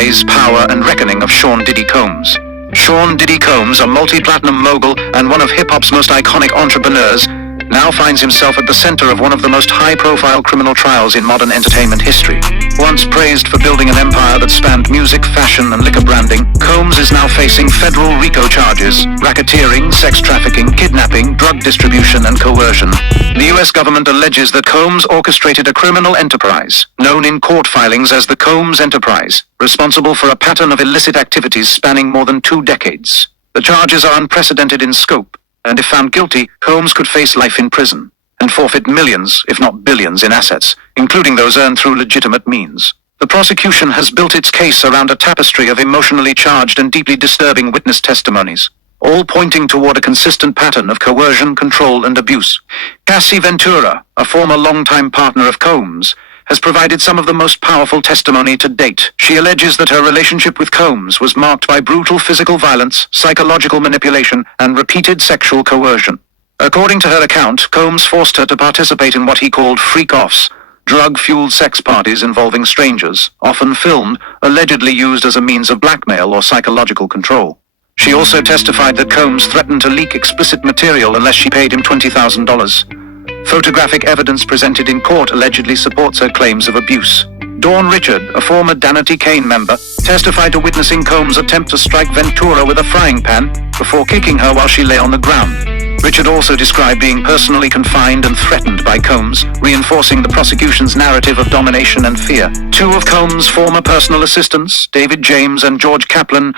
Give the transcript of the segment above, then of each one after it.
rise, power, and reckoning of Sean Diddy Combs. Sean Diddy Combs, a multi-platinum mogul and one of hip-hop's most iconic entrepreneurs, now finds himself at the center of one of the most high-profile criminal trials in modern entertainment history. Once praised for building an empire that spanned music, fashion, and liquor branding, Combs is now facing federal RICO charges, racketeering, sex trafficking, kidnapping, drug distribution, and coercion. The US government alleges that Combs orchestrated a criminal enterprise, known in court filings as the Combs Enterprise, responsible for a pattern of illicit activities spanning more than 2 decades. The charges are unprecedented in scope, and if found guilty, Combs could face life in prison and forfeit millions, if not billions, in assets, including those earned through legitimate means. The prosecution has built its case around a tapestry of emotionally charged and deeply disturbing witness testimonies, all pointing toward a consistent pattern of coercion, control, and abuse. Cassie Ventura, a former longtime partner of Combs, has provided some of the most powerful testimony to date. She alleges that her relationship with Combs was marked by brutal physical violence, psychological manipulation, and repeated sexual coercion. According to her account, Combs forced her to participate in what he called freak-offs, drug-fueled sex parties involving strangers, often filmed, allegedly used as a means of blackmail or psychological control. She also testified that Combs threatened to leak explicit material unless she paid him $20,000. Photographic evidence presented in court allegedly supports her claims of abuse. Dawn Richard, a former Danity Kane member, testified to witnessing Combs attempt to strike Ventura with a frying pan before kicking her while she lay on the ground. Richard also described being personally confined and threatened by Combs, reinforcing the prosecution's narrative of domination and fear. 2 of Combs' former personal assistants, David James and George Kaplan,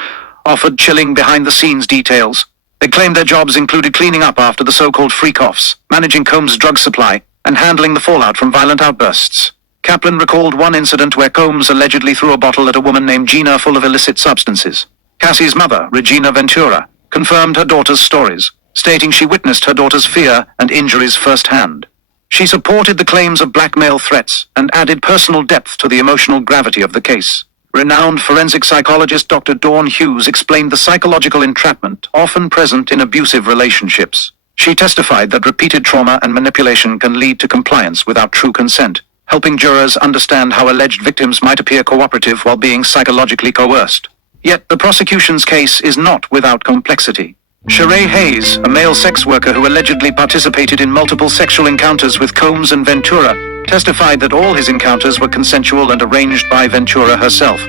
offered chilling behind-the-scenes details. They claimed their jobs included cleaning up after the so-called freak-offs, managing Combs' drug supply, and handling the fallout from violent outbursts. Kaplan recalled one incident where Combs allegedly threw a bottle at a woman named Gina full of illicit substances. Cassie's mother, Regina Ventura, confirmed her daughter's stories, stating she witnessed her daughter's fear and injuries firsthand. She supported the claims of blackmail threats and added personal depth to the emotional gravity of the case. Renowned forensic psychologist Dr. Dawn Hughes explained the psychological entrapment often present in abusive relationships. She testified that repeated trauma and manipulation can lead to compliance without true consent, helping jurors understand how alleged victims might appear cooperative while being psychologically coerced. Yet the prosecution's case is not without complexity. Sheree Hayes, a male sex worker who allegedly participated in multiple sexual encounters with Combs and Ventura, testified that all his encounters were consensual and arranged by Ventura herself.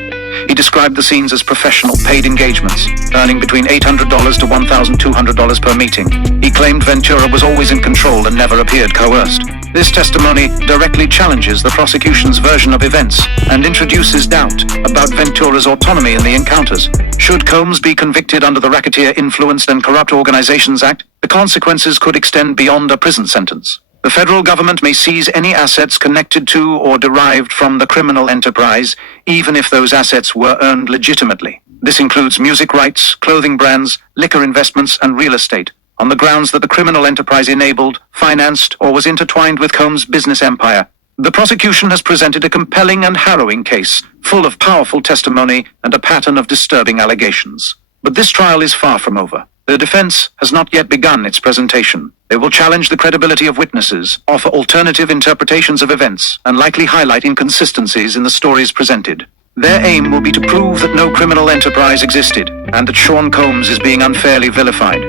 He described the scenes as professional, paid engagements, earning between $800 to $1,200 per meeting. He claimed Ventura was always in control and never appeared coerced. This testimony directly challenges the prosecution's version of events and introduces doubt about Ventura's autonomy in the encounters. Should Combs be convicted under the Racketeer Influenced and Corrupt Organizations Act, the consequences could extend beyond a prison sentence. The federal government may seize any assets connected to or derived from the criminal enterprise, even if those assets were earned legitimately. This includes music rights, clothing brands, liquor investments, and real estate, on the grounds that the criminal enterprise enabled, financed, or was intertwined with Combs' business empire. The prosecution has presented a compelling and harrowing case, full of powerful testimony and a pattern of disturbing allegations. But this trial is far from over. The defense has not yet begun its presentation. They will challenge the credibility of witnesses, offer alternative interpretations of events, and likely highlight inconsistencies in the stories presented. Their aim will be to prove that no criminal enterprise existed, and that Sean Combs is being unfairly vilified.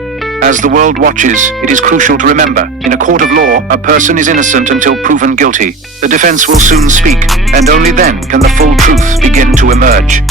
As the world watches, it is crucial to remember, in a court of law, a person is innocent until proven guilty. The defense will soon speak, and only then can the full truth begin to emerge.